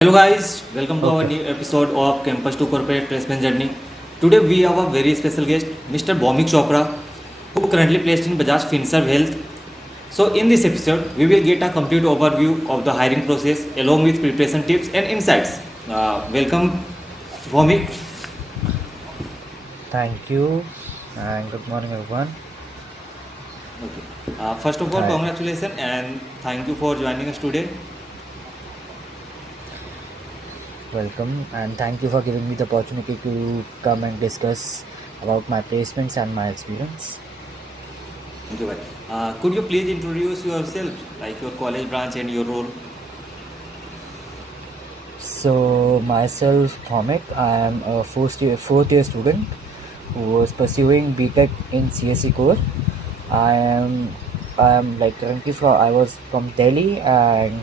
Hello guys, welcome to our Okay. new episode of Campus to Corporate Placement Journey. Today we have a very special guest, Mr. Bhoumik Chopra, who currently placed in Bajaj Finserv Health. So in this episode, we will get a complete overview of the hiring process along with preparation tips and insights. Welcome, Bhoumik. Thank you and good morning everyone. Okay. First of all, Hi. congratulations and thank you for joining us today. Welcome and thank you for giving me the opportunity to come and discuss about my placements and my experience. Thank you, bhai. Could you please introduce yourself, like your college branch and your role? So myself, Bhoumik, I am a fourth year student who was pursuing BTech in CSE core. I am like currently I was from Delhi, and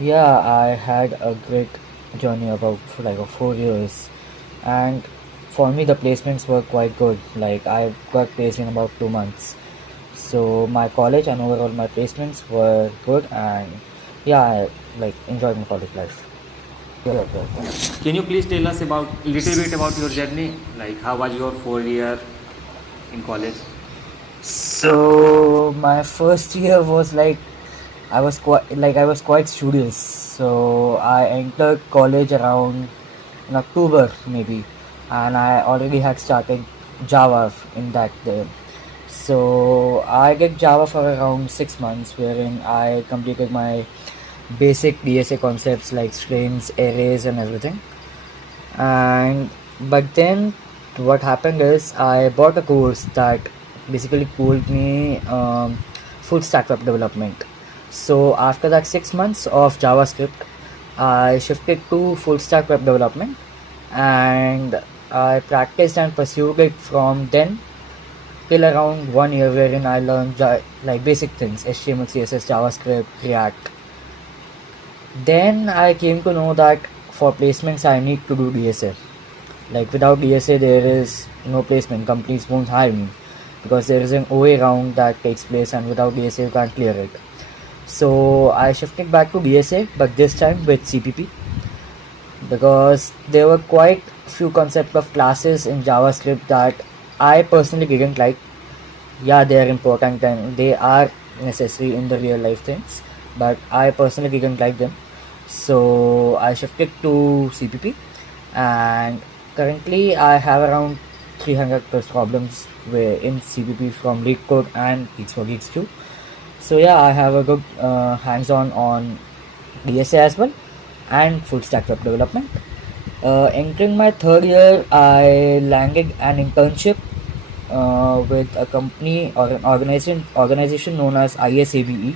yeah, I had a great journey about like 4 years, and for me the placements were quite good. Like I got placed in about 2 months. So my college and overall my placements were good, and yeah, I like enjoyed my college life. Yeah, yeah, yeah. Can you please tell us about little bit about your journey? Like how was your 4 year in college? So my first year was like I was quite studious. So I entered college around in October maybe, and I already had started Java in that day. So I did Java for around 6 months, wherein I completed my basic DSA concepts like strings, arrays, and everything. And but then what happened is I bought a course that basically told me full stack web development. So after that 6 months of JavaScript, I shifted to full stack web development, and I practiced and pursued it from then till around 1 year, wherein I learned like basic things: HTML, CSS, JavaScript, React. Then I came to know that for placements I need to do DSA. Like without DSA there is no placement. Companies won't hire me because there is an OA round that takes place, and without DSA you can't clear it. So I shifted back to DSA, but this time with CPP, because there were quite few concepts of classes in JavaScript that I personally didn't like. Yeah, they are important and they are necessary in the real life things, but I personally didn't like them. So I shifted to CPP, and currently I have around 300 plus problems in CPP from leak code and Geeks for Geeks too. So yeah, I have a good hands-on on DSA as well and full stack web development. Entering my third year, I landed an internship with a company or an organization known as ISABE.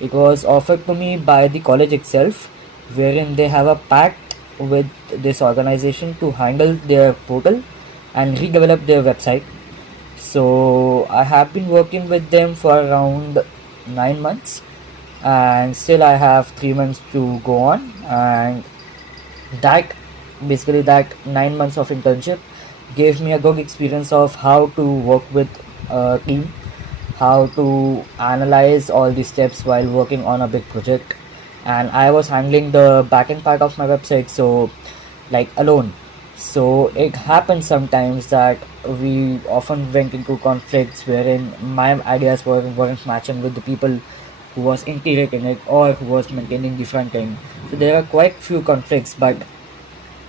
It was offered to me by the college itself, wherein they have a pact with this organization to handle their portal and redevelop their website. So I have been working with them for around 9 months, and still I have 3 months to go on. And that basically that 9 months of internship gave me a good experience of how to work with a team, how to analyze all the steps while working on a big project. And I was handling the backend part of my website, so like alone. So it happens sometimes that we often went into conflicts wherein my ideas weren't matching with the people who was integrating it or who was maintaining the front end. So there are quite few conflicts, but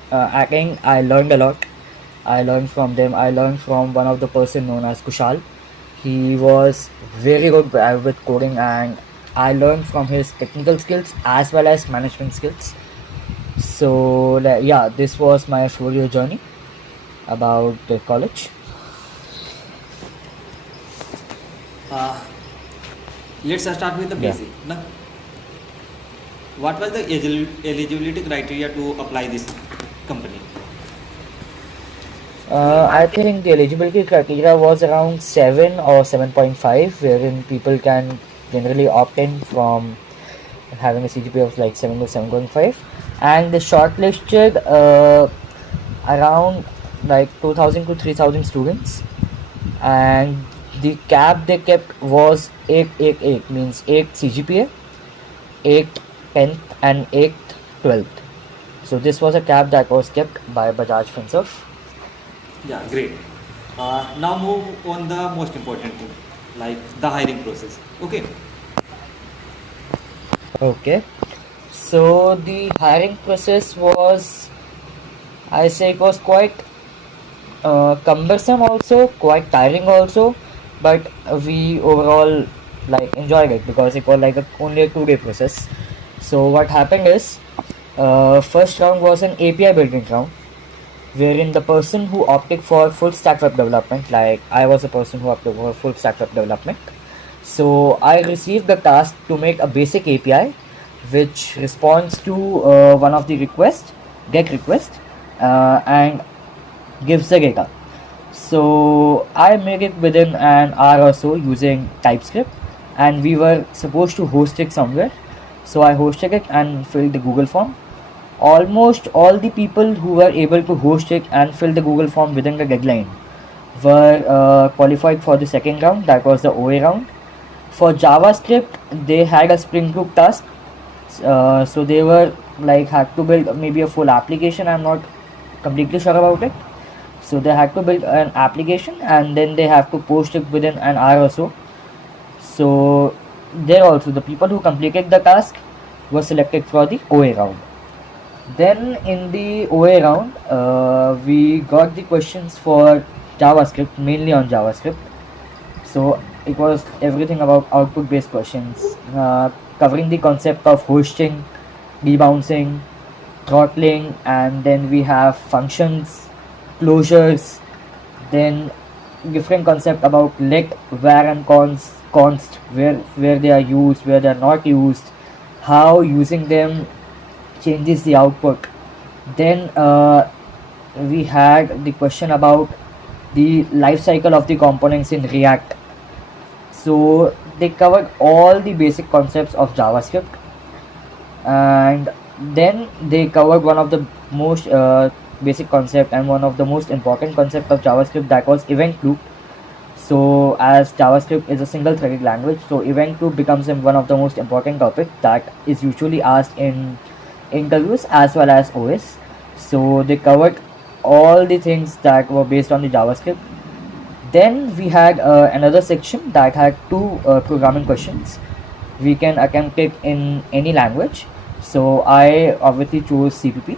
again I learned a lot. I learned from them. I learned from one of the person known as Kushal. He was very good with coding, and I learned from his technical skills as well as management skills. So yeah, this was my 4 year journey about the college. Uh, let's start with the Yeah. basic. Na? What was the eligibility criteria to apply this company? I think the eligibility criteria was around 7 or 7.5, wherein people can generally opt in from having a CGPA of like 7 to 7.5, and they shortlisted around like 2,000 to 3,000 students, and the cap they kept was 888, means 8 CGPA, 8 10th, and 8 12th. So this was a cab that was kept by Bajaj Finserv. Yeah, great. Now move on the most important thing, like the hiring process. Okay. Okay. So the hiring process was, I say, it was quite cumbersome also, quite tiring also, but we overall like enjoyed it because it was like only a 2 day process. So what happened is, first round was an API building round, wherein the person who opted for full stack web development, like I was a person who opted for full stack web development. So I received the task to make a basic API which responds to one of the request, get request, and gives the data. So I made it within an hour or so using TypeScript, and we were supposed to host it somewhere. So I hosted it and filled the Google form. Almost all the people who were able to host it and fill the Google form within the deadline were qualified for the second round, that was the OA round. For JavaScript, they had a Spring Boot task, so they were like had to build maybe a full application. I'm not completely sure about it. So they had to build an application and then they have to post it within an hour or so. So there also the people who completed the task were selected for the OA round. Then in the OA round, we got the questions for JavaScript, mainly on JavaScript. So it was everything about output based questions, covering the concept of hosting, rebouncing, throttling, and then we have functions, closures, then different concept about let, where, and const, where they are used, where they are not used, how using them changes the output. Then we had the question about the life cycle of the components in React. So they covered all the basic concepts of JavaScript, and then they covered one of the most basic concept and one of the most important concept of JavaScript, that was event loop. So as JavaScript is a single threaded language, so event loop becomes one of the most important topic that is usually asked in interviews as well as OS. So they covered all the things that were based on the JavaScript. Then we had another section that had two programming questions. We can attempt it in any language. So I obviously chose CPP.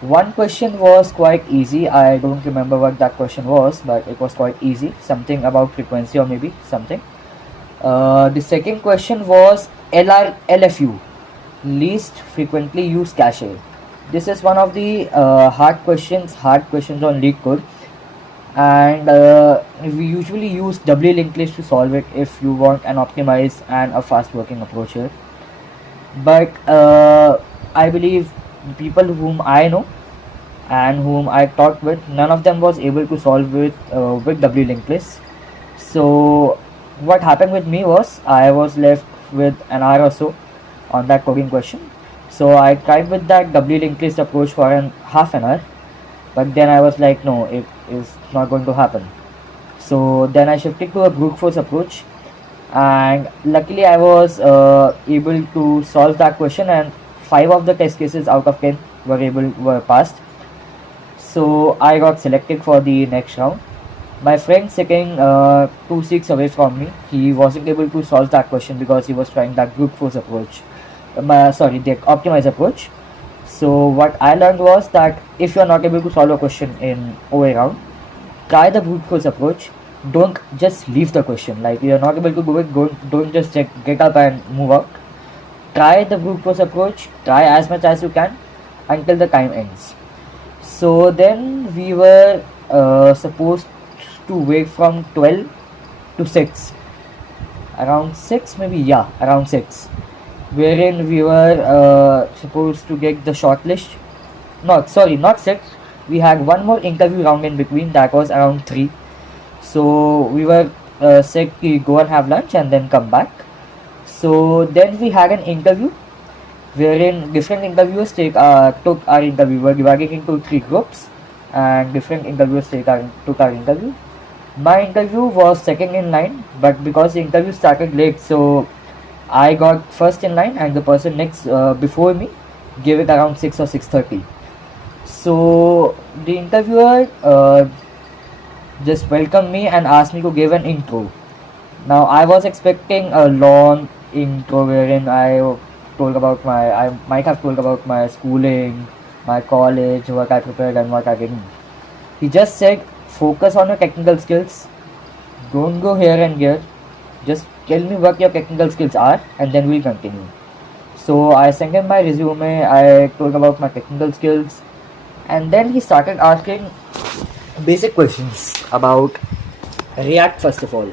One question was quite easy. I don't remember what that question was, but it was quite easy. Something about frequency or maybe something. The second question was LFU, least frequently used cache. This is one of the hard questions on LeetCode, and we usually use W linked list to solve it if you want an optimized and a fast working approach here. But I believe the people whom I know and whom I talked with, none of them was able to solve with W linked list. So what happened with me was I was left with an hour or so on that coding question. So I tried with that W linked list approach for half an hour, but then I was like, no, it is not going to happen. So then I shifted to a brute force approach, and luckily I was able to solve that question, and 5 of the test cases out of 10 were passed. So I got selected for the next round. My friend sitting 2 seats away from me, he wasn't able to solve that question because he was trying that brute force approach, the optimized approach. So what I learned was that if you are not able to solve a question in OA round, try the brute force approach. Don't just leave the question. Like you are not able to do it, don't just get up and move out. Try the brute force approach. Try as much as you can until the time ends. So then we were supposed to wait from 12 to 6, around 6 maybe, yeah, around 6, wherein we were supposed to get the shortlist. Not 6, we had one more interview round in between, that was around 3. So we were said to go and have lunch and then come back. So then we had an interview wherein different interviewers took our interview. We were divided into 3 groups, and different interviewers took our interview. My interview was second in line, but because the interview started late, so I got first in line, and the person next before me gave it around 6 or 6:30. So the interviewer just welcomed me and asked me to give an intro. Now I was expecting a long intro wherein I might have told about my schooling, my college, what I prepared and what I didn't. He just said, focus on your technical skills. Don't go here and there. Just tell me what your technical skills are and then we'll continue. So I sent him my resume, I told about my technical skills, and then he started asking basic questions about React first of all.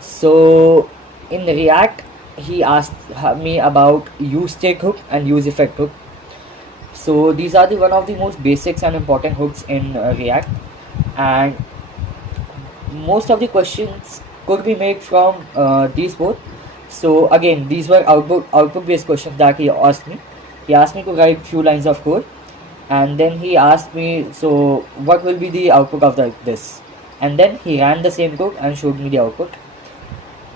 So in React, he asked me about use state hook and use effect hook. So these are one of the most basics and important hooks in React, and most of the questions could be made from these both. So again, these were output based questions that he asked me. He asked me to write few lines of code, and then he asked me, so what will be the output of this? And then he ran the same code and showed me the output.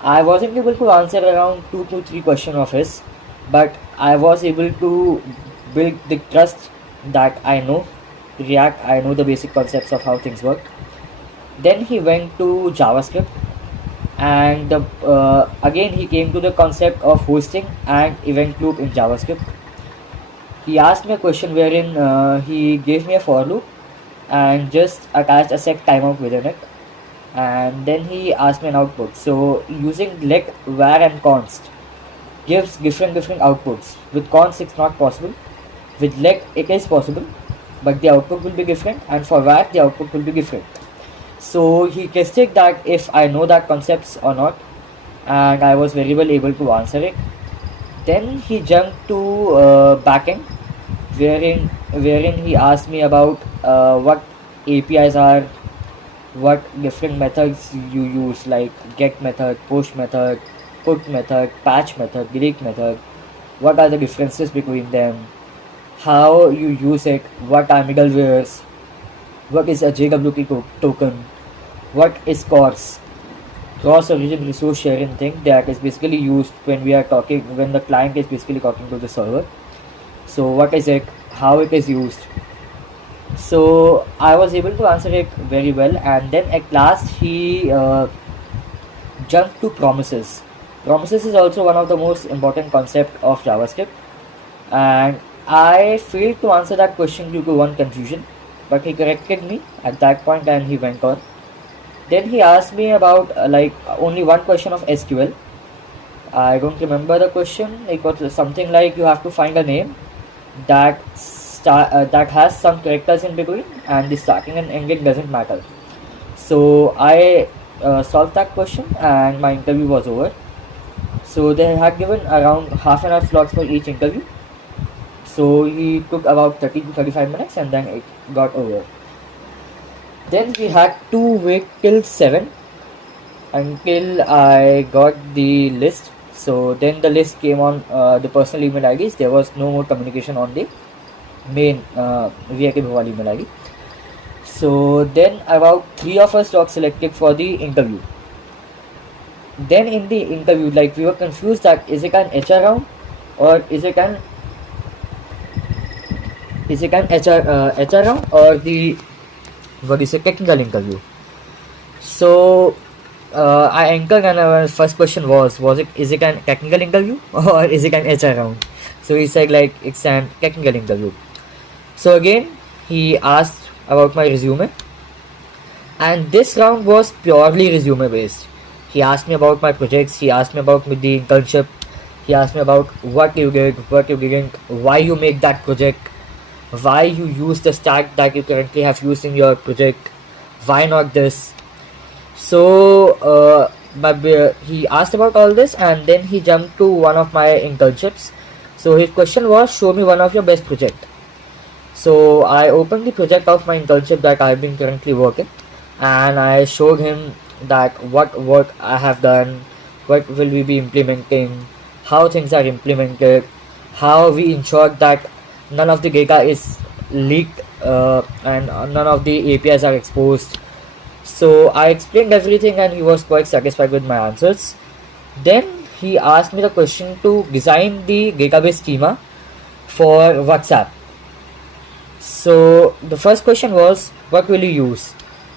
I wasn't able to answer around 2 to 3 questions of his, but I was able to build the trust that I know React, I know the basic concepts of how things work. Then he went to JavaScript, and again he came to the concept of hosting and event loop in JavaScript. He asked me a question wherein he gave me a for loop and just attached a set timeout within it, and then he asked me an output. So using let, var and const gives different outputs. With const it's not possible, with let it is possible, but the output will be different, and for var the output will be different. So he tested that if I know that concepts or not, and I was very well able to answer it. Then he jumped to backend, wherein he asked me about what APIs are, what different methods you use, like get method, post method, put method, patch method, delete method, what are the differences between them, how you use it, what are middlewares, what is a JWT token, what is CORS, cross origin resource sharing thing, that is basically used when the client is basically talking to the server. So what is it, how it is used. So I was able to answer it very well, and then at last he jumped to promises. Promises is also one of the most important concept of JavaScript, and I failed to answer that question due to one confusion, but he corrected me at that point and he went on. Then he asked me about only one question of SQL. I don't remember the question. It was something like you have to find a name that has some characters in between, and the starting and ending doesn't matter. So I solved that question and my interview was over. So they had given around half an hour slots for each interview. So he took about 30 to 35 minutes and then it got over. Then we had to wait till 7 until I got the list. So then the list came on the personal email IDs. There was no more communication on the main VIP Bhawal email ID. So then about 3 of us got selected for the interview. Then in the interview, we were confused that is it an HR round or is it an HR round or the technical interview. So I entered and our first question is it an technical interview or is it an HR round? So he said it's an technical interview. So again he asked about my resume, and this round was purely resume based. He asked me about my projects, he asked me about the internship, he asked me about what you did, what you didn't, why you make that project, why you use the stack that you currently have used in your project, why not this. So he asked about all this, and then he jumped to one of my internships. So his question was, show me one of your best project. So I opened the project of my internship that I've been currently working, and I showed him that what work I have done, what will we be implementing, how things are implemented, how we ensure that none of the data is leaked and none of the APIs are exposed. So I explained everything and he was quite satisfied with my answers. Then he asked me the question to design the database schema for WhatsApp. So the first question was, what will you use?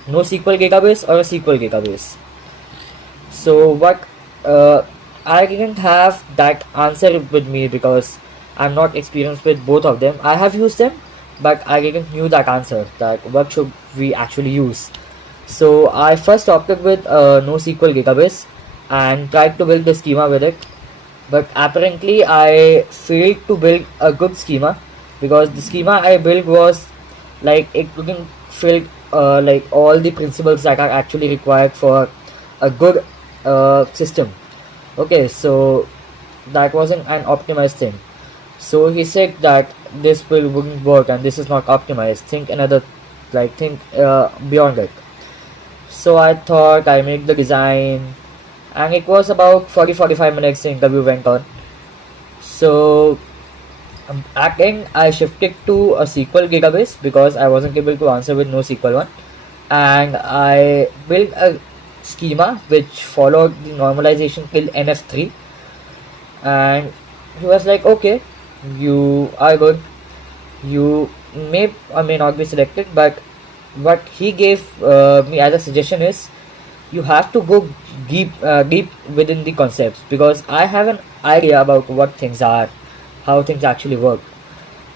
NoSQL database or a SQL database? So what I didn't have that answer with me because I'm not experienced with both of them. I have used them, but I didn't knew that answer, that what should we actually use. So I first opted with NoSQL database and tried to build the schema with it, but apparently I failed to build a good schema because the schema I built was like it couldn't fill like all the principles that are actually required for a good system. Okay, so that wasn't an optimized thing. So he said that this will wouldn't work and this is not optimized. Think another, like think beyond it. So I thought I make the design, and it was about 40-45 minutes the interview went on. So at end I shifted to a SQL database because I wasn't able to answer with NoSQL one, and I built a schema which followed the normalization till NF3, and he was like, okay, you are good, you may or may not be selected, but what he gave me as a suggestion is you have to go deep within the concepts, because I have an idea about what things are, how things actually work,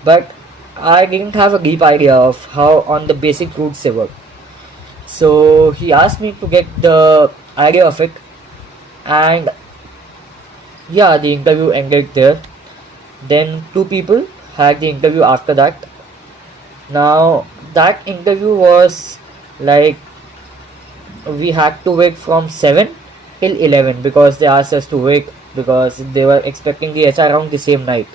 but I didn't have a deep idea of how on the basic roots they work. So he asked me to get the idea of it, and yeah, the interview ended there. Then two people had the interview after that. Now that interview was like we had to wait from 7 till 11 because they asked us to wait because they were expecting the HR round the same night,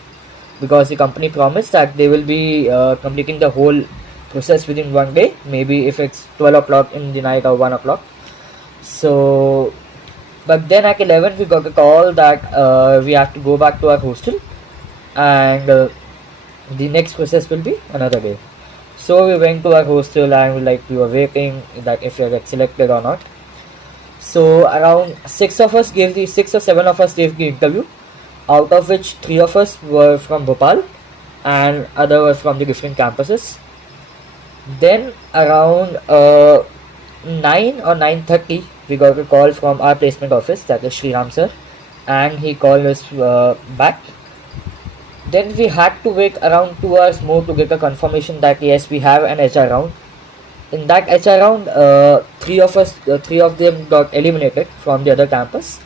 because the company promised that they will be completing the whole process within one day, maybe if it's 12 o'clock in the night or 1 o'clock. So but then at 11 we got a call that we have to go back to our hostel, and the next process will be another day. So we went to our hostel and we were waiting that if we get selected or not. So around 6 or 7 of us gave the interview, out of which 3 of us were from Bhopal and other were from the different campuses. Then around 9 or 9:30 we got a call from our placement office, that is Sriram sir, and he called us back. Then we had to wait around 2 hours more to get a confirmation that yes, we have an HR round. In that HR round, three of them got eliminated from the other campus.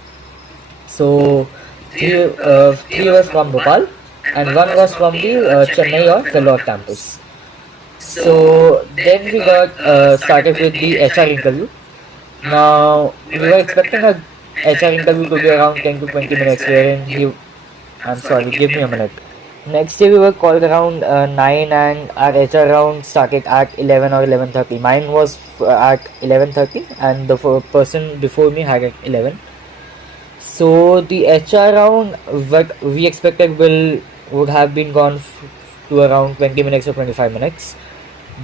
So three were from Bhopal and one was from the Chennai or Vellore campus. So then we got started with the HR interview. Now we were expecting a HR interview to be around 10 to 20 minutes, wherein I'm sorry, give me a minute. Next day we were called around 9, and our HR round started at 11 or 11:30. Mine was at 11:30 and the person before me had at 11. So the HR round, what we expected would have been gone to around 20 minutes or 25 minutes.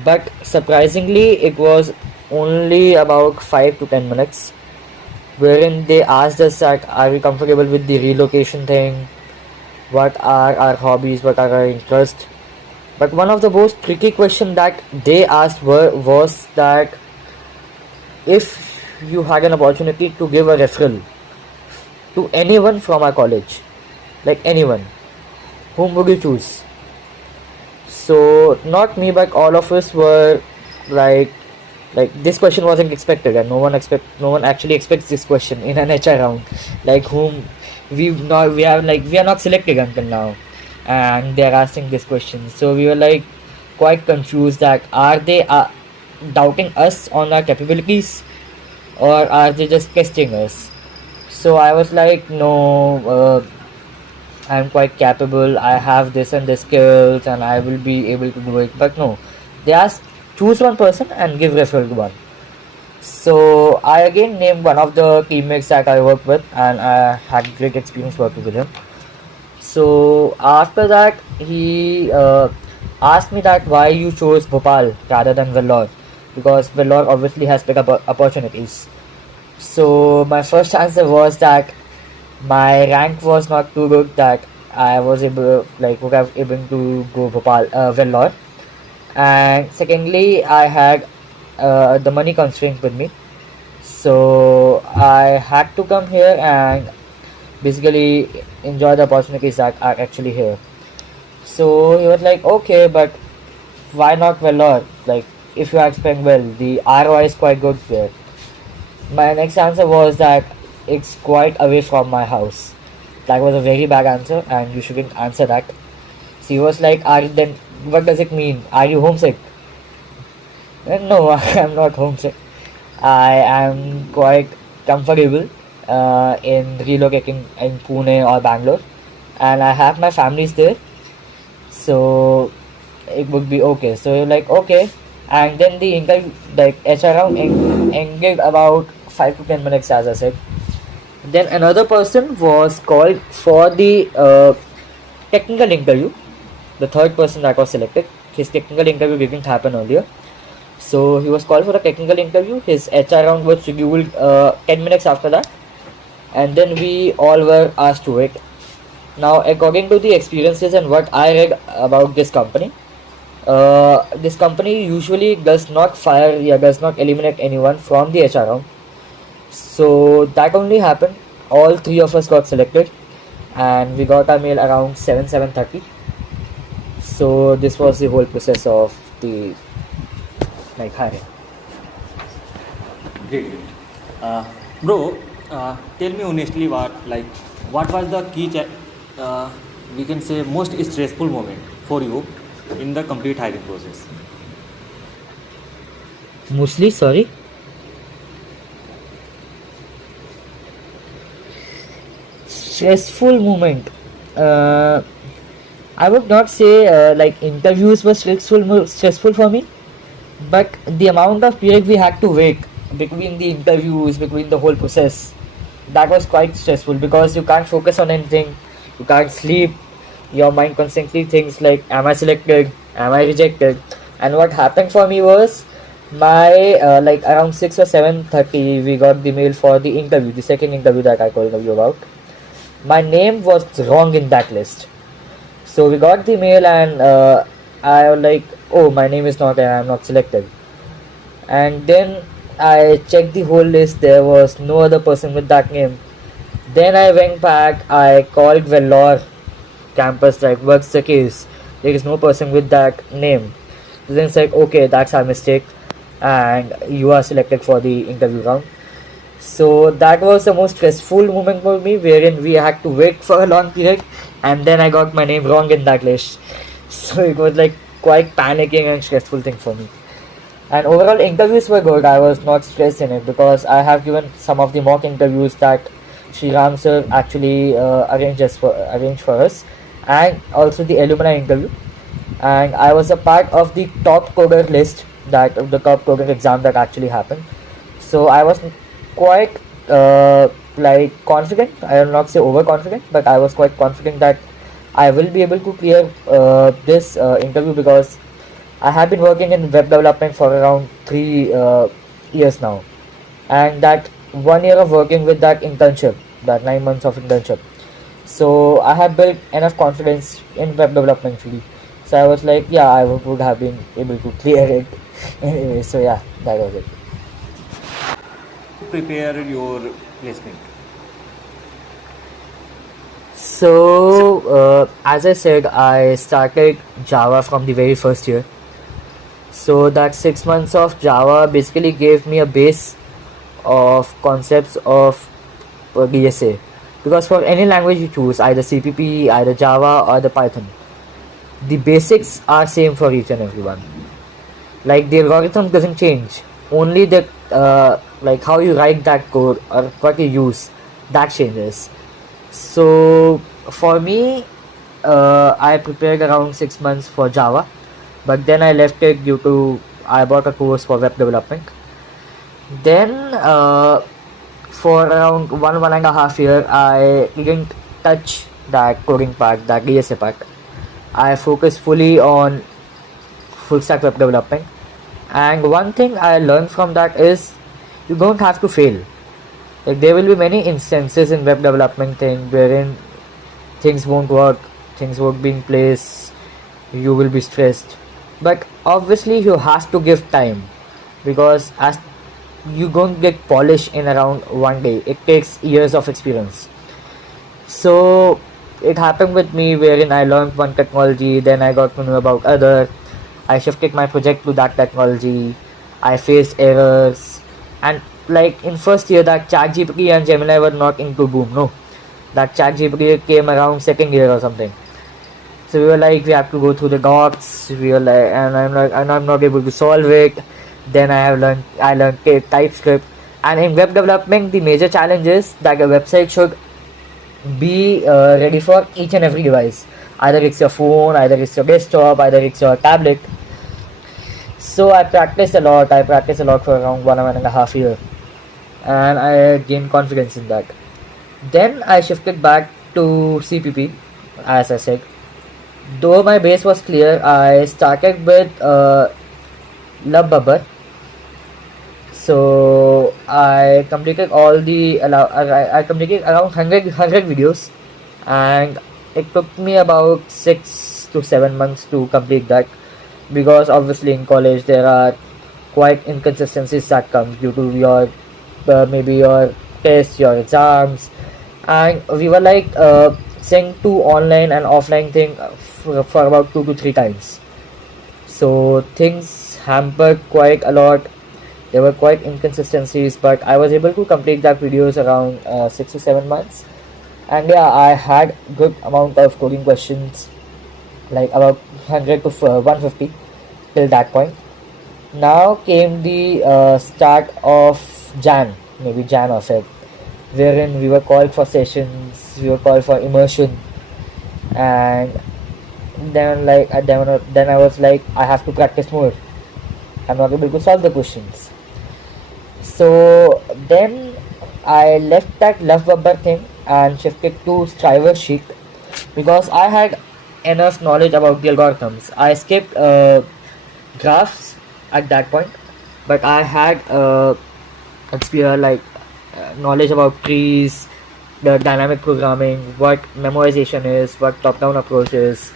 But surprisingly it was only about 5 to 10 minutes, wherein they asked us that are we comfortable with the relocation thing, what are our hobbies, what are our interests. But one of the most tricky questions that they asked was that if you had an opportunity to give a referral to anyone from our college, like anyone, whom would you choose? So not me, but all of us were like this question wasn't expected, and no one actually expects this question in an HR round, like whom we are not selected until now, and they're asking this question. So we were like quite confused that are they doubting us on our capabilities, or are they just testing us? So I was like, no, I'm quite capable, I have this and this skills and I will be able to do it. But no, they asked choose one person and give referral to one. So I again named one of the teammates that I worked with, and I had great experience working with him. So after that he asked me that why you chose Bhopal rather than Vellore, because Vellore obviously has better opportunities. So my first answer was that my rank was not too good, that I was able would have able to go Vellore, and secondly I had the money constraint with me, so I had to come here and basically enjoy the opportunities that are actually here. So he was like, okay, but why not Vellore? Like, if you are expecting well, the ROI is quite good there. My next answer was that it's quite away from my house. That was a very bad answer, and you shouldn't answer that. So he was like, "Are then what does it mean? Are you homesick?" No, I'm not homesick. I am quite comfortable in relocating in Pune or Bangalore, and I have my families there, so it would be okay. So you're like, okay, and then the interview, like HR round ended about 5 to 10 minutes, as I said. Then another person was called for the technical interview. The third person that was selected, his technical interview didn't happen earlier, so he was called for a technical interview. His HR round was scheduled 10 minutes after that, and then we all were asked to wait. Now, according to the experiences and what I read about this company usually does not fire, does not eliminate anyone from the HR round. So that only happened. All three of us got selected, and we got our mail around 7:30. So this was the whole process of the hiring. Great, great. Bro, tell me honestly what was the we can say most stressful moment for you in the complete hiring process? Mostly, sorry. Stressful moment. I would not say interviews were stressful for me, but the amount of period we had to wait between the interviews, between the whole process, that was quite stressful because you can't focus on anything, you can't sleep, your mind constantly thinks like, am I selected, am I rejected? And what happened for me was, my around 6 or 7:30 we got the mail for the interview, the second interview that I told you about. My name was wrong in that list, so we got the mail, and I was like, oh, my name is not there, I'm not selected. And then I checked the whole list, there was no other person with that name. Then I went back, I called Vellore campus, like, what's the case, there is no person with that name. Then it's like, okay, that's our mistake, and you are selected for the interview round. So that was the most stressful moment for me, wherein we had to wait for a long period, and then I got my name wrong in that list. So it was like quite panicking and stressful thing for me. And overall interviews were good. I was not stressed in it because I have given some of the mock interviews that Sri Ram sir actually arranged for us, and also the alumni interview. And I was a part of the top coder list, that the top coder exam that actually happened. So I was quite confident. I will not say overconfident, but I was quite confident that I will be able to clear this interview because I have been working in web development for around 3 years now, and that 1 year of working with that internship, that 9 months of internship. So I have built enough confidence in web development field. So I was like, yeah, I would have been able to clear it. Anyway, so yeah, that was it. Prepare your placement. So as I said, I started Java from the very first year. So that 6 months of Java basically gave me a base of concepts of DSA, because for any language you choose, either CPP, either Java or the Python, the basics are same for each and everyone. Like, the algorithm doesn't change, only the how you write that code or what you use, that changes. So for me, I prepared around 6 months for Java, but then I left it due to I bought a course for web development. Then for around 1.5 year, I didn't touch that coding part, that DSA part. I focused fully on full stack web development. And one thing I learned from that is, you don't have to fail. Like, there will be many instances in web development thing wherein things won't work, things would be in place, you will be stressed. But obviously you have to give time, because as you don't get polish in around one day, it takes years of experience. So it happened with me wherein I learned one technology, then I got to know about other. I shifted my project to that technology. I faced errors, and like in first year, that ChatGPT and Gemini were not into boom. No, that ChatGPT came around second year or something. So we were like, we have to go through the docs. We were like, and I'm not able to solve it. Then I learned TypeScript, and in web development, the major challenge is that a website should be ready for each and every device. Either it's your phone, either it's your desktop, either it's your tablet. So I practiced a lot. I practiced a lot for around 1.5 years, and I gained confidence in that. Then I shifted back to CPP, as I said. Though my base was clear, I started with Love Bubber. So I completed I completed around 100 videos, and it took me about 6 to 7 months to complete that, because obviously in college there are quite inconsistencies that come due to your maybe your tests, your exams, and we were like sent to online and offline thing for about 2 to 3 times. So things hampered quite a lot. There were quite inconsistencies, but I was able to complete that videos around 6 to 7 months. And yeah, I had good amount of coding questions, like about 100 to 150 till that point. Now came the start of Jan, maybe Jan or Feb, wherein we were called for sessions, we were called for immersion, and then I was like, I have to practice more. I'm not able to solve the questions. So then I left that Love Bubber thing and shifted to Striver Sheet, because I had enough knowledge about the algorithms. I skipped graphs at that point, but I had knowledge about trees, the dynamic programming, what memorization is, what top-down approach is.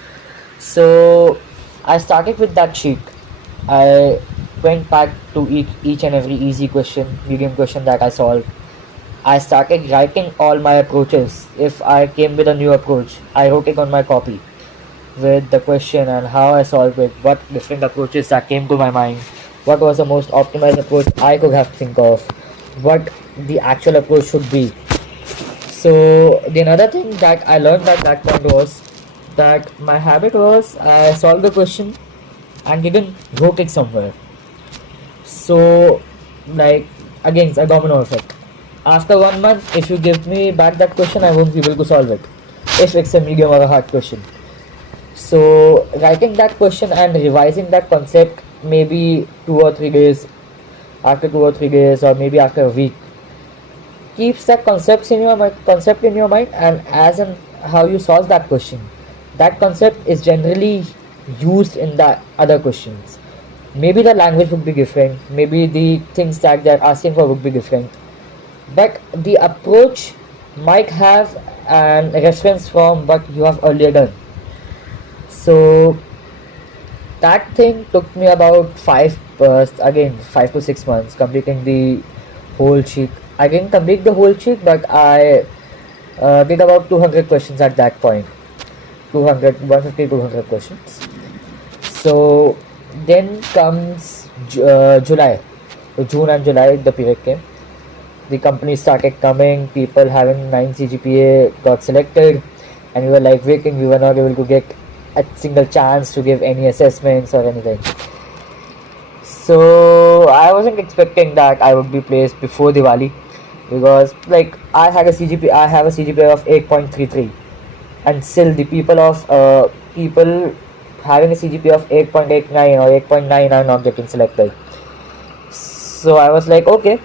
So I started with that sheet. I went back to each and every easy question, medium question that I solved. I started writing all my approaches. If I came with a new approach, I wrote it on my copy with the question and how I solved it, what different approaches that came to my mind, what was the most optimized approach I could have think of, what the actual approach should be. So the another thing that I learned at that point was that my habit was I solved the question and didn't wrote it somewhere. So like again a domino effect. After 1 month, if you give me back that question, I won't be able to solve it if it's a medium or a hard question. So writing that question and revising that concept maybe 2 or 3 days, after 2 or 3 days, or maybe after a week, keeps that concept in your mind, and as in how you solve that question, that concept is generally used in the other questions. Maybe the language would be different, maybe the things that they're asking for would be different, but the approach might have an reference from what you have earlier done. So that thing took me about 5 to 6 months completing the whole sheet. I didn't complete the whole sheet, but I did about 200 questions at that point. 200 questions. So then comes July. So June and July, the period came. The company started coming, people having 9 CGPA got selected, and we were like waiting. We were not able to get a single chance to give any assessments or anything. So I wasn't expecting that I would be placed before Diwali, because like I have a CGPA of 8.33, and still the people having a CGPA of 8.89 or 8.9 are not getting selected. So I was like, okay,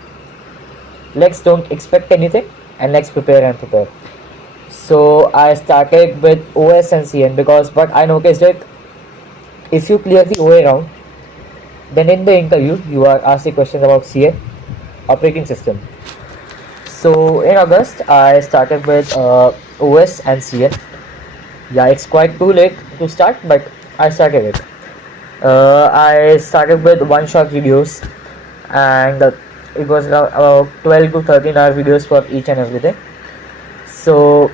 let's don't expect anything and let's prepare. So I started with OS and CN, because what I noticed that if you clear the OA round, then in the interview you are asked the questions about CN, operating system. So in August I started with OS and CN. Yeah, it's quite too late to start, but I started it. I started with one shot videos, and it was about 12 to 13-hour videos for each and everything. So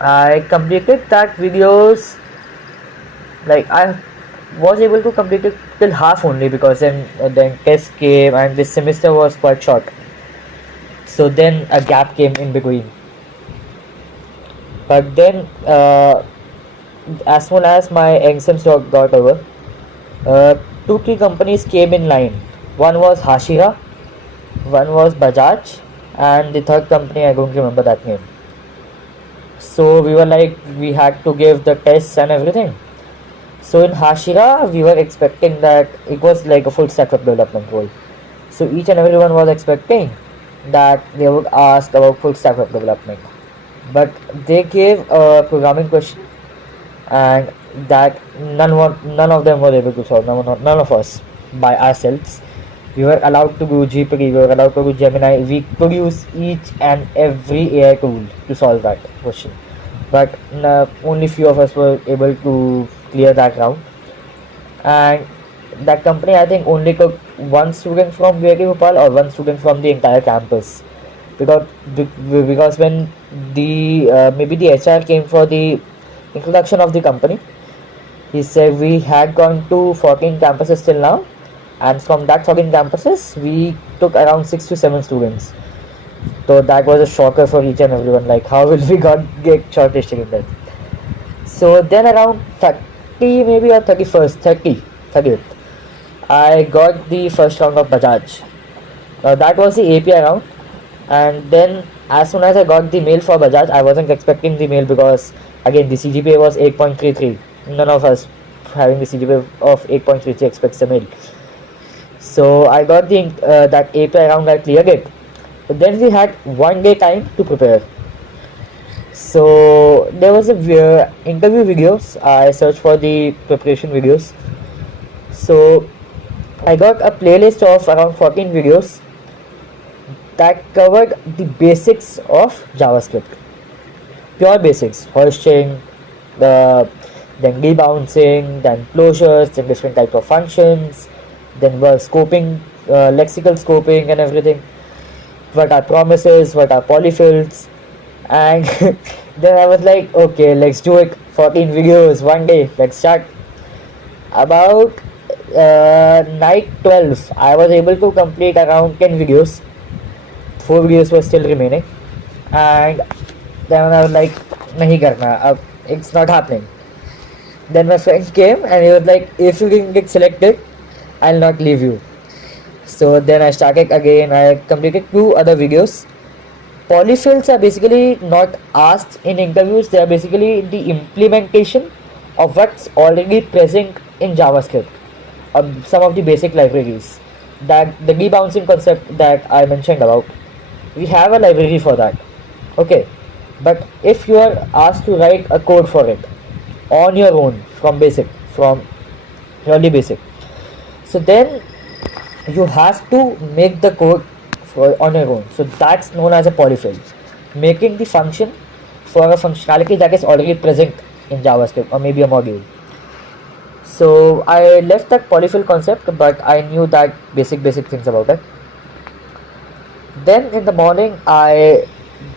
I completed that videos, like I was able to complete it till half only, because then test came and this semester was quite short. So then a gap came in between. But then as soon as my exams got over, uh, two key companies came in line. One was Hashira, one was Bajaj, and the third company I don't remember that name. So we were like, we had to give the tests and everything. So in Hashira, we were expecting that it was like a full stack web development role. So each and everyone was expecting that they would ask about full stack web development. But they gave a programming question, and that none of them were able to solve. None of us by ourselves. We were allowed to do GPT, we were allowed to do Gemini. We could use each and every AI tool to solve that question. But only few of us were able to clear that round. And that company, I think, only took one student from VIT Bhopal or one student from the entire campus. Because because when the maybe the HR came for the introduction of the company, he said we had gone to 14 campuses till now, and from that 14 campuses we took around 6 to 7 students. So that was a shocker for each and everyone, like how will we get shortlisted in that. So then around 30 maybe, or 31st, 30th, I got the first round of Bajaj. That was the API round. And then as soon as I got the mail for Bajaj, I wasn't expecting the mail, because again the CGPA was 8.33. None of us having the CGPA of 8.33 expects a mail. So I got the that API round, I cleared it. But then we had 1 day time to prepare. So there was a interview videos. I searched for the preparation videos. So I got a playlist of around 14 videos that covered the basics of JavaScript. Pure basics: hoisting, then debouncing, then closures, then different type of functions, then scoping, lexical scoping and everything. What are promises? What are polyfills? And then I was like, okay, let's do it. 14 videos 1 day. Let's start. About night 12, I was able to complete around 10 videos. 4 videos were still remaining, and then I was like, nahi karna, it's not happening. Then my friend came and he was like, if you didn't get selected, I'll not leave you. So then I started again. I completed 2 other videos. Polyfills are basically not asked in interviews, they are basically the implementation of what's already present in JavaScript, some of the basic libraries. That the debouncing concept that I mentioned about, we have a library for that. Okay, but if you are asked to write a code for it on your own from really basic, so then you have to make the code on your own. So that's known as a polyfill, making the function for a functionality that is already present in JavaScript or maybe a module. So I left that polyfill concept, but I knew that basic things about it. Then in the morning, I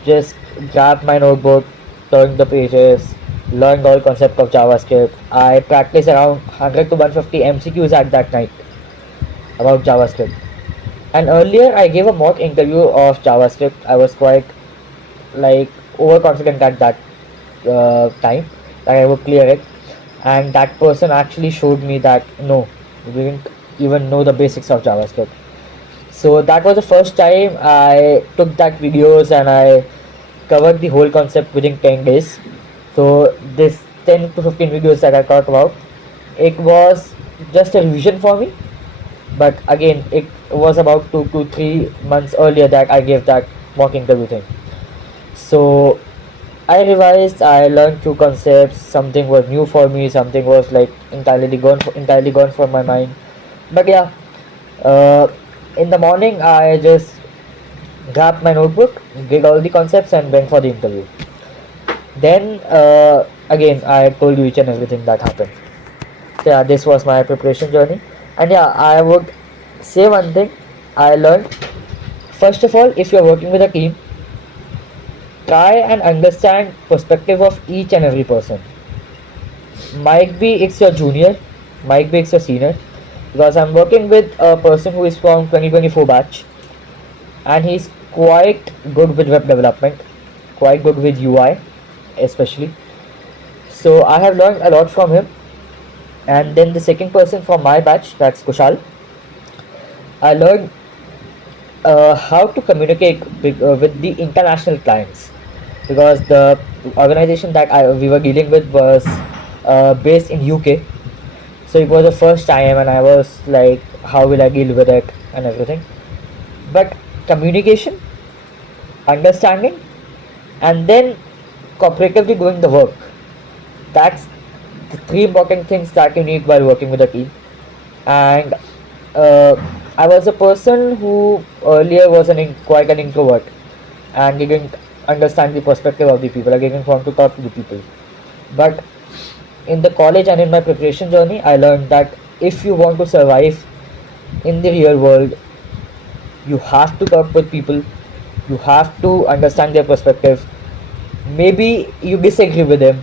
just grabbed my notebook, turned the pages, learned all concept of JavaScript. I practiced around 100 to 150 MCQs at that night about JavaScript. And earlier, I gave a mock interview of JavaScript. I was quite like overconfident at that time that I would clear it. And that person actually showed me that no, you didn't even know the basics of JavaScript. So that was the first time I took that videos and I covered the whole concept within 10 days. So this 10 to 15 videos that I talked about, it was just a revision for me. But again, it was about 2 to 3 months earlier that I gave that mock interview thing. So I revised, I learned 2 concepts, something was new for me, something was like entirely gone from my mind. But yeah, in the morning I just grabbed my notebook, did all the concepts and went for the interview. Then again, I told you each and everything that happened. So yeah, this was my preparation journey. And yeah, I would say one thing I learned. First of all, if you're working with a team, try and understand perspective of each and every person. Might be it's your junior, might be it's your senior, because I'm working with a person who is from 2024 batch, and he's quite good with web development, quite good with UI especially. So I have learned a lot from him. And then the second person from my batch, that's Kushal, I learned how to communicate with the international clients, because the organization that we were dealing with was based in UK. So it was the first time, and I was like, how will I deal with it and everything. But communication, understanding, and then cooperatively doing the work. That's the three important things that you need while working with a team. And uh, I was a person who earlier was quite an introvert and didn't understand the perspective of the people. I didn't want to talk to the people. But in the college and in my preparation journey, I learned that if you want to survive in the real world, you have to talk with people, you have to understand their perspective. Maybe you disagree with them,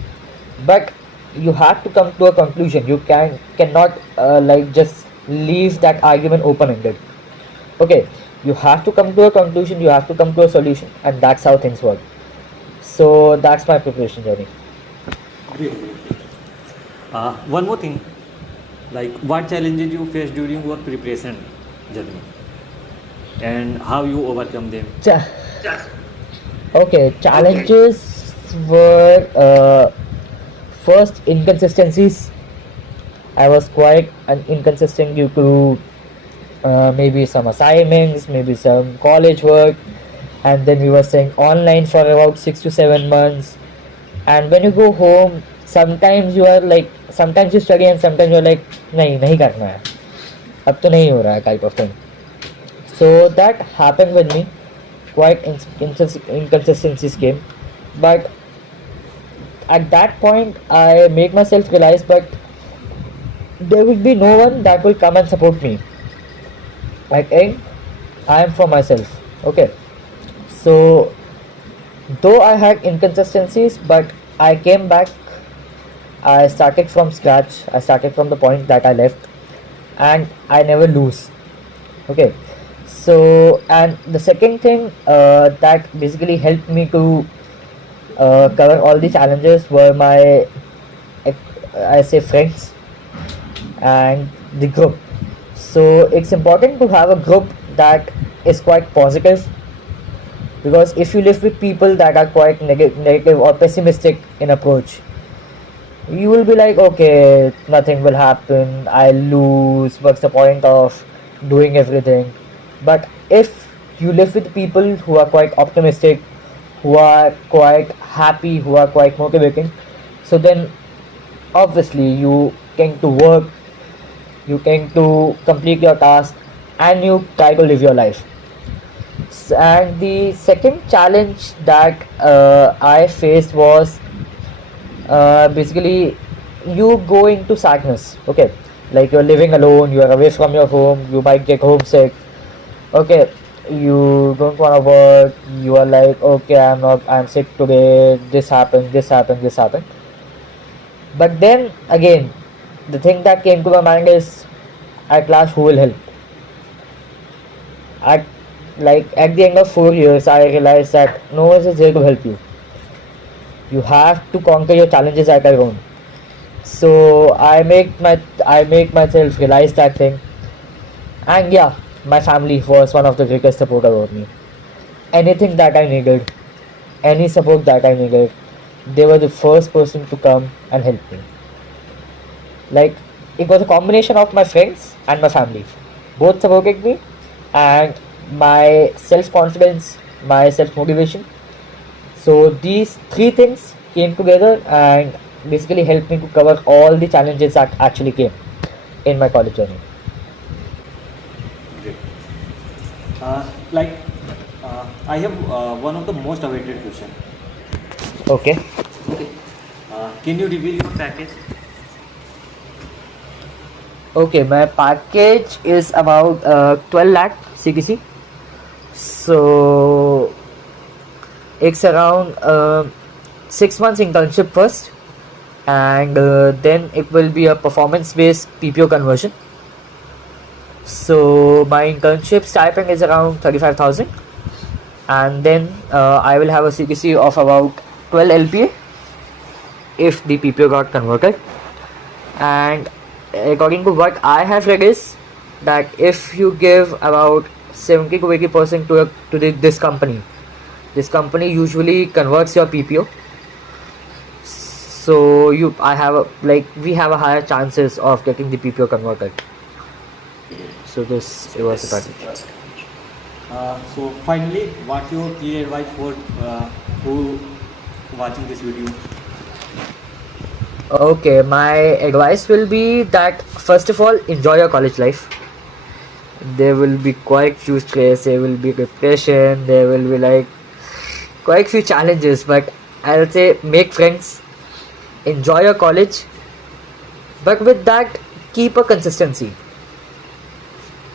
but you have to come to a conclusion. You cannot like just leave that argument open ended. Okay, you have to come to a conclusion, you have to come to a solution, and that's how things work. So that's my preparation journey. Great, great, great. One more thing, like what challenges you faced during your preparation journey and how you overcome them. Cha- okay, challenges were first inconsistencies. I was quite inconsistent due to maybe some assignments, maybe some college work, and then we were staying online for about 6 to 7 months. And when you go home, sometimes you are like, sometimes you study and sometimes you're like, नहीं नहीं करना है, अब तो नहीं हो रहा है type of thing. So that happened with me. Quite inconsistencies came, but at that point I made myself realize, but there will be no one that will come and support me. Like, I am for myself. Okay, so though I had inconsistencies, but I came back. I started from scratch. I started from the point that I left, and I never lose. Okay, so and the second thing that basically helped me to cover all the challenges were my, I say, friends and the group. So it's important to have a group that is quite positive, because if you live with people that are quite negative or pessimistic in approach, you will be like, okay, nothing will happen, I lose, what's the point of doing everything. But if you live with people who are quite optimistic, who are quite happy, who are quite motivating, so then obviously you tend to work, you tend to complete your task, and you try to live your life. And the second challenge that I faced was basically you go into sadness. Okay, like you're living alone, you are away from your home, you might get homesick. Okay, you don't want to work, you are like, okay, I'm sick today, this happened, this happened, this happened. But then again, the thing that came to my mind is, at last, who will help? At at the end of 4 years, I realized that no one is there to help you. You have to conquer your challenges at your own. So I make myself realize that thing. And yeah, my family was one of the greatest support about me. Anything that I needed, any support that I needed, they were the first person to come and help me. Like, it was a combination of my friends and my family. Both supported me, and my self confidence, my self motivation. So these three things came together and basically helped me to cover all the challenges that actually came in my college journey. Great. Like I have one of the most awaited question. Okay. Can you reveal your package? Okay, my package is about 12 lakh CTC. So it's around 6 months internship first, and then it will be a performance based PPO conversion. So my internship stipend is around 35,000, and then I will have a CTC of about 12 LPA if the PPO got converted. And according to what I have read is that if you give about 70 to 80% this company usually converts your PPO. So we have a higher chances of getting the PPO converted. So this it was the package. So finally, what's your clear advice for who watching this video? Okay, my advice will be that first of all, enjoy your college life. There will be quite few stress, there will be depression, there will be like quite few challenges, but I'll say make friends, enjoy your college, but with that keep a consistency.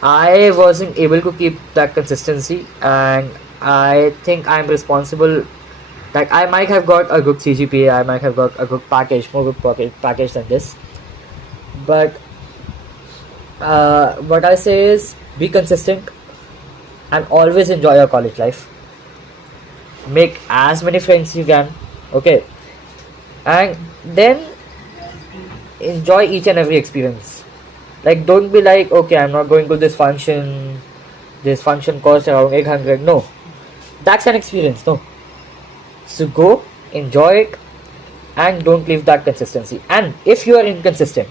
I wasn't able to keep that consistency, and I think I'm responsible. Like I might have got a good CGPA, I might have got a good package, more good package than this. But what I say is be consistent and always enjoy your college life. Make as many friends you can, okay, and then enjoy each and every experience. Like don't be like, okay, I'm not going to this function. This function costs around 800. No, that's an experience. No, so go enjoy it and don't leave that consistency. And if you are inconsistent,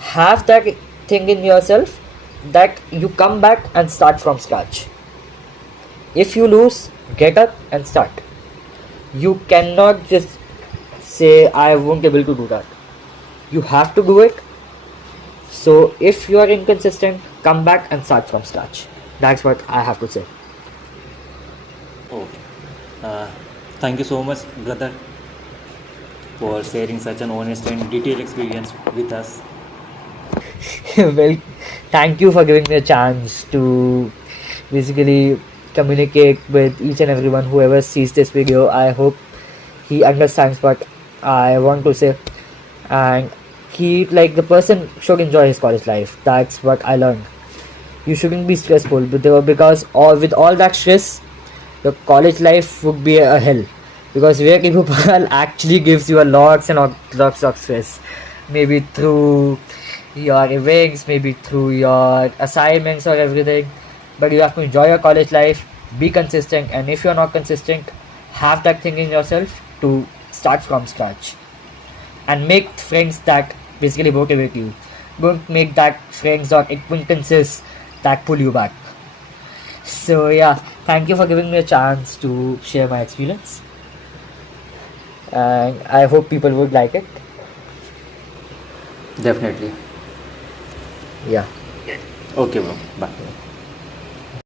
have that thing in yourself that you come back and start from scratch. If you lose, get up and start. You cannot just say I won't be able to do that. You have to do it. So if you are inconsistent, come back and start from scratch. That's what I have to say. Okay. Thank you so much, brother, for sharing such an honest and detailed experience with us. Well, thank you for giving me a chance to basically communicate with each and everyone whoever sees this video. I hope he understands what I want to say, and the person should enjoy his college life. That's what I learned. You shouldn't be stressful because with all that stress, your college life would be a hell, because where people actually gives you a lots and lots of stress, maybe through your events, maybe through your assignments or everything. But you have to enjoy your college life, be consistent, and if you're not consistent, have that thing in yourself to start from scratch and make friends that basically motivate you. Don't make that friends or acquaintances that pull you back. So yeah, thank you for giving me a chance to share my experience, and I hope people would like it. Definitely. Yeah. Okay, bro. Bye.